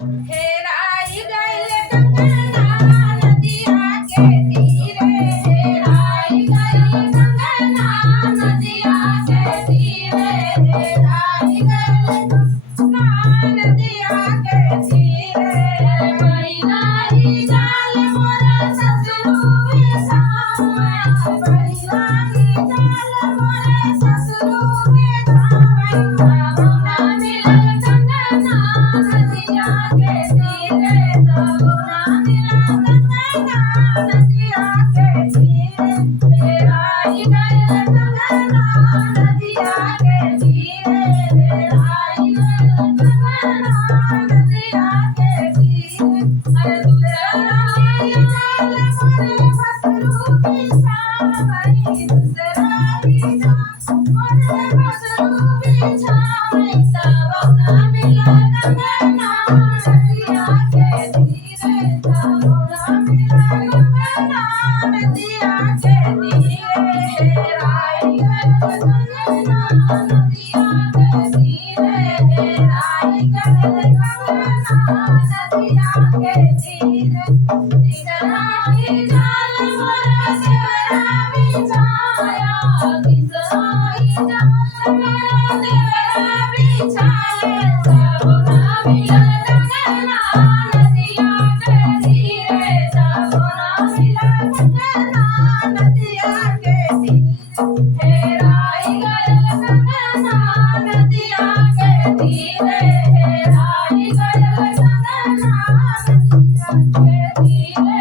हेराई गइल कंगना नदिया के तीरे हेराई गइल कंगना नदिया के तीरे हेराई गइल कंगना नदिया के तीरे पहिला ही जाल मोरा ससुरु बिसावया पहिला ही जाल मोरा ससुरु बिसावया बौना मिलल कंगना नदिया के तीरे बौना मिलल कंगना नदिया के तीरे हेराई गइल कंगना नदिया के तीरे हेराई गइल कंगना नदिया के तीरे अरे दूसरा ही जाल मोरे ससुरु बिसावई दूसरा ही जाल मोरे ससुरु बिसावई बौना मिलल कंगना नदिया के तीरे बौना मिलल कंगना नदिया के तीरे हेराई गइल कंगना नदिया के तीरे हेराई गइल कंगना नदिया के तीरे तीसरा ही जाल मोरा देवरा बिछाया तीसरा ही जाल मोरा देवरा बिछाए बौना मिलल कंगना नदिया के तीरे बौना मिलल कंगना नदिया के तीरे हेराई गइल कंगना नदिया के तीरे हेराई गइल कंगना नदिया के तीरे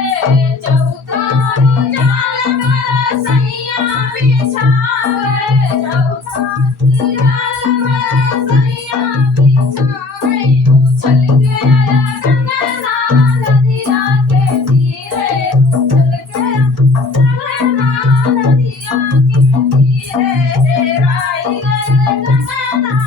चौथा ही जाल मोरा सैया बिछावे चौथा ही जाल मोरा सैया बिछावे उछल के आया कंगना नदिया के तीरे उछल के आया कंगना नदिया के तीरे हेराई गइल कंगना